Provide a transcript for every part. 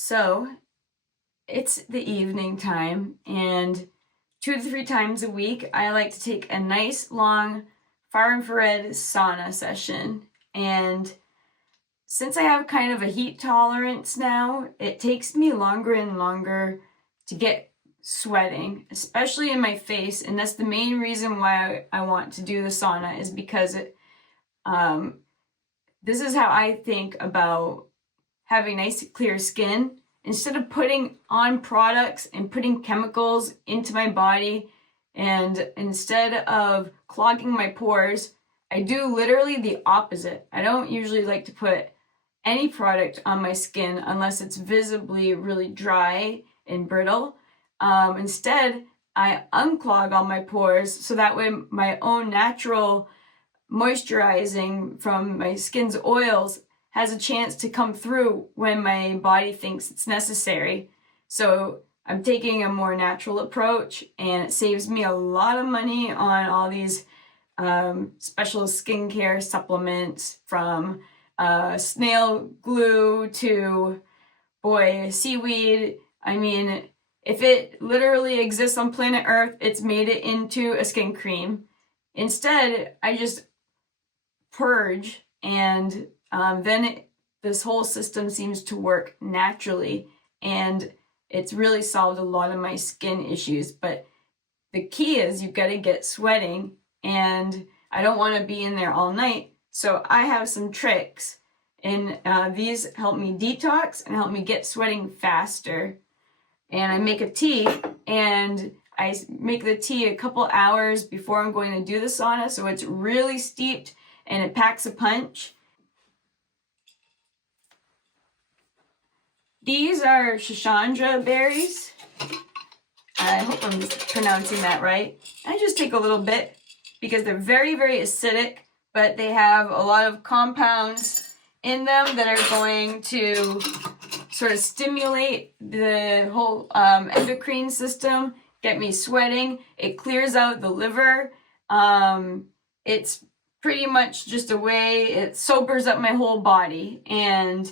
So it's the evening time, and 2 to 3 times a week, I like to take a nice long far infrared sauna session. And since I have kind of a heat tolerance now, it takes me longer and longer to get sweating, especially in my face. And that's the main reason why I want to do the sauna, is because this is how I think about having nice clear skin. Instead of putting on products and putting chemicals into my body, and instead of clogging my pores, I do literally the opposite. I don't usually like to put any product on my skin unless it's visibly really dry and brittle. Instead, I unclog all my pores so that way my own natural moisturizing from my skin's oils has a chance to come through when my body thinks it's necessary. So I'm taking a more natural approach, and it saves me a lot of money on all these special skincare supplements, from snail glue to, seaweed. I mean, if it literally exists on planet Earth, it's made it into a skin cream. Instead, I just purge, and then this whole system seems to work naturally, and it's really solved a lot of my skin issues. But the key is you've got to get sweating, and I don't want to be in there all night. So I have some tricks, and these help me detox and help me get sweating faster. And I make a tea, and I make the tea a couple hours before I'm going to do the sauna, so it's really steeped and it packs a punch. These are Shashandra berries. I hope I'm pronouncing that right. I just take a little bit because they're very, very acidic, but they have a lot of compounds in them that are going to sort of stimulate the whole endocrine system, get me sweating. It clears out the liver. It's pretty much just a way, it sobers up my whole body, and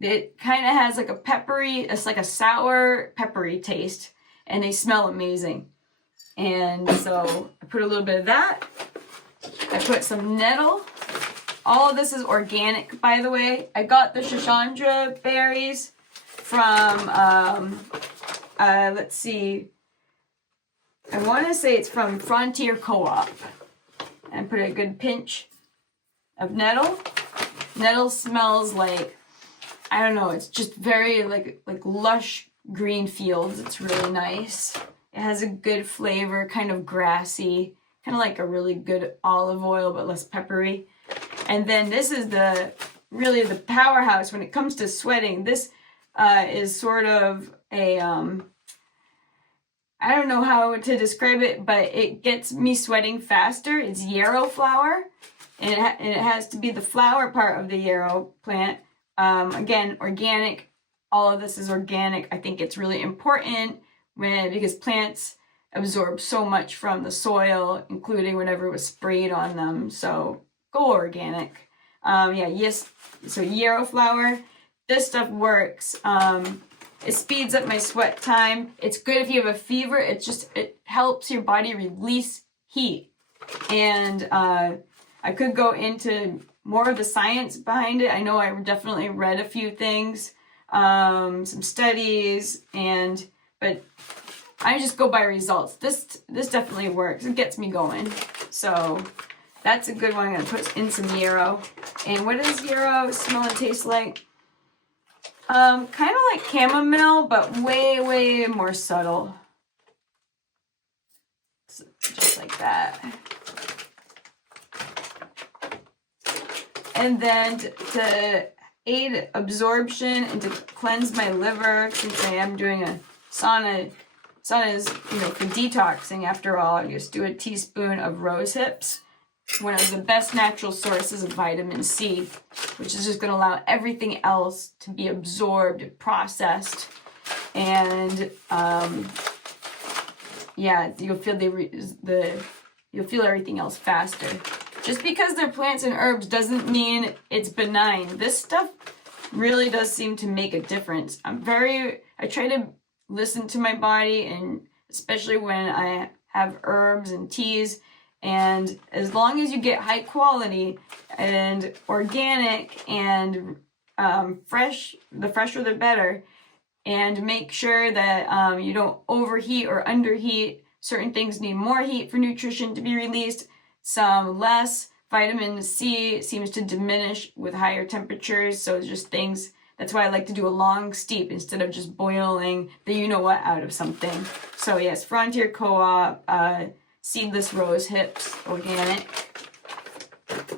it kind of has like a peppery, it's like a sour peppery taste, and they smell amazing. And so I put a little bit of that. I put some nettle. All of this is organic, by the way. I got the Shashandra berries from let's see, I want to say it's from Frontier Co-op. And put a good pinch of nettle. Nettle smells like, I don't know, it's just very like lush green fields. It's really nice. It has a good flavor, kind of grassy, kind of like a really good olive oil, but less peppery. And then this is really the powerhouse when it comes to sweating. This is sort of a, I don't know how to describe it, but it gets me sweating faster. It's yarrow flower, and it has to be the flower part of the yarrow plant. Again, organic. All of this is organic. I think it's really important because plants absorb so much from the soil, including whatever was sprayed on them. So go organic. Yes. So yarrow flower. This stuff works. It speeds up my sweat time. It's good if you have a fever. It helps your body release heat. And I could go into more of the science behind it. I know I definitely read a few things, some studies, but I just go by results. This definitely works. It gets me going. So that's a good one. I'm gonna put in some yarrow. And what does yarrow smell and taste like? Kind of like chamomile, but way, way more subtle. So, just like that. And then to aid absorption and to cleanse my liver, since I am doing a sauna. Sauna is, for detoxing after all. I just do a teaspoon of rose hips, one of the best natural sources of vitamin C, which is just going to allow everything else to be absorbed, processed, and you'll feel you'll feel everything else faster. Just because they're plants and herbs doesn't mean it's benign. This stuff really does seem to make a difference. I try to listen to my body, and especially when I have herbs and teas, and as long as you get high quality and organic and fresh, the fresher the better, and make sure that you don't overheat or underheat. Certain things need more heat for nutrition to be released, some less. Vitamin C seems to diminish with higher temperatures, so it's just things. That's why I like to do a long steep instead of just boiling the you-know-what out of something. So yes, Frontier Co-op, seedless rose hips, organic.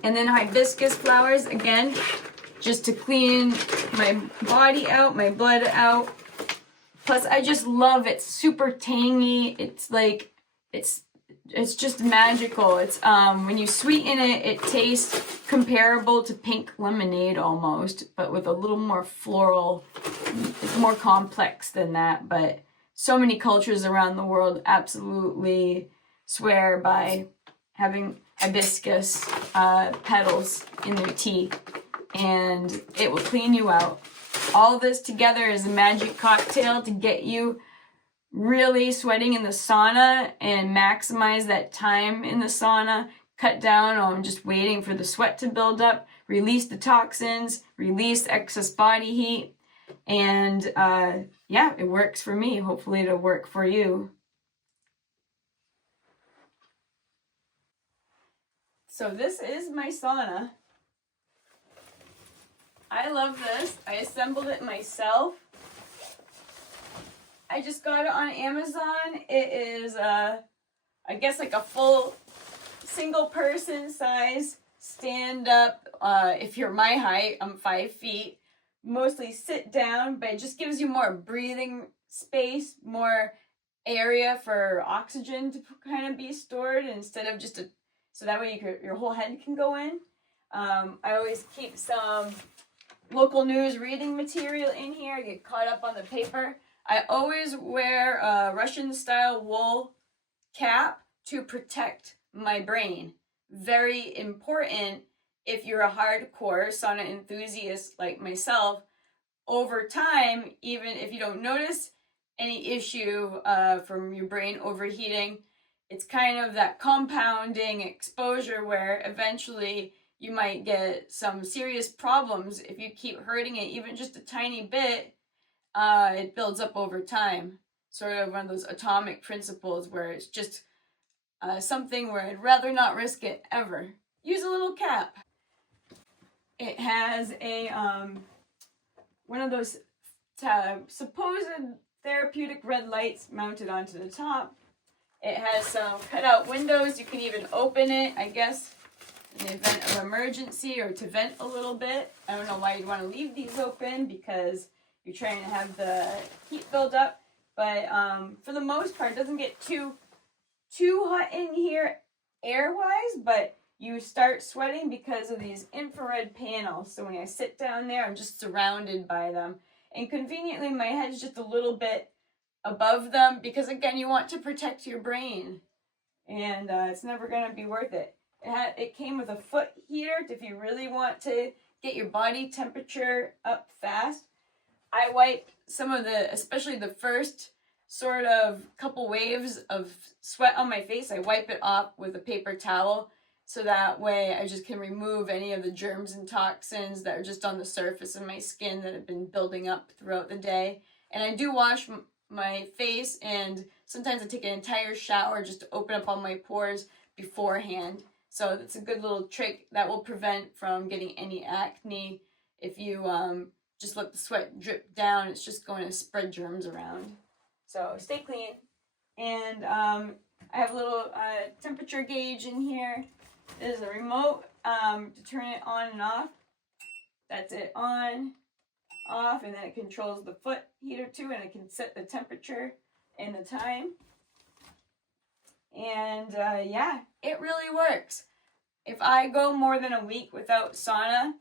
And then hibiscus flowers, again, just to clean my body out, my blood out. Plus, I just love it. It's super tangy. It's like, it's just magical. It's when you sweeten it, it tastes comparable to pink lemonade almost, but with a little more floral. It's more complex than that, but so many cultures around the world absolutely swear by having hibiscus petals in their tea, and it will clean you out. All this together is a magic cocktail to get you really sweating in the sauna and maximize that time in the sauna. Cut down on just waiting for the sweat to build up, release the toxins, release excess body heat, and yeah, it works for me. Hopefully it'll work for you. So this is my sauna. I love this. I assembled it myself. I just got it on Amazon. It is, I guess, like a full single person size stand up. If you're my height, I'm 5 feet. Mostly sit down, but it just gives you more breathing space, more area for oxygen to kind of be stored instead of just so that way your whole head can go in. I always keep some local news reading material in here. I get caught up on the paper. I always wear a Russian-style wool cap to protect my brain. Very important if you're a hardcore sauna enthusiast like myself. Over time, even if you don't notice any issue from your brain overheating, it's kind of that compounding exposure where eventually you might get some serious problems if you keep hurting it even just a tiny bit. It builds up over time. Sort of one of those atomic principles where it's just something where I'd rather not risk it ever. Use a little cap. It has a one of those supposed therapeutic red lights mounted onto the top. It has some cutout windows. You can even open it, I guess, in the event of emergency or to vent a little bit. I don't know why you'd want to leave these open because you're trying to have the heat build up. But for the most part, it doesn't get too hot in here air-wise, but you start sweating because of these infrared panels. So when I sit down there, I'm just surrounded by them. And conveniently, my head's just a little bit above them because, again, you want to protect your brain. And it's never going to be worth it. It came with a foot heater if you really want to get your body temperature up fast. I wipe some of especially the first sort of couple waves of sweat on my face, I wipe it off with a paper towel so that way I just can remove any of the germs and toxins that are just on the surface of my skin that have been building up throughout the day. And I do wash my face, and sometimes I take an entire shower just to open up all my pores beforehand. So that's a good little trick that will prevent from getting any acne. If you just let the sweat drip down, it's just going to spread germs around. So stay clean. And I have a little temperature gauge in here. There's a remote to turn it on and off. That's it on, off, and then it controls the foot heater too, and it can set the temperature and the time. And yeah, it really works. If I go more than a week without sauna,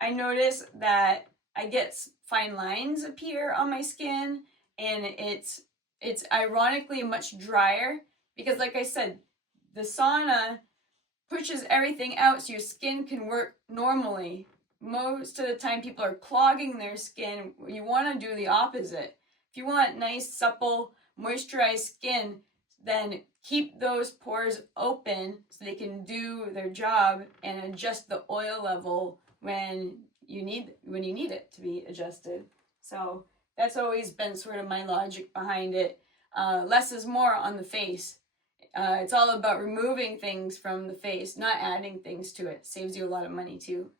I notice that I get fine lines appear on my skin, and it's ironically much drier because, like I said, the sauna pushes everything out so your skin can work normally. most of the time people are clogging their skin. You want to do the opposite. If you want nice, supple, moisturized skin, then keep those pores open so they can do their job and adjust the oil level when you need it to be adjusted. So that's always been sort of my logic behind it. Less is more on the face. It's all about removing things from the face, not adding things to it. Saves you a lot of money too.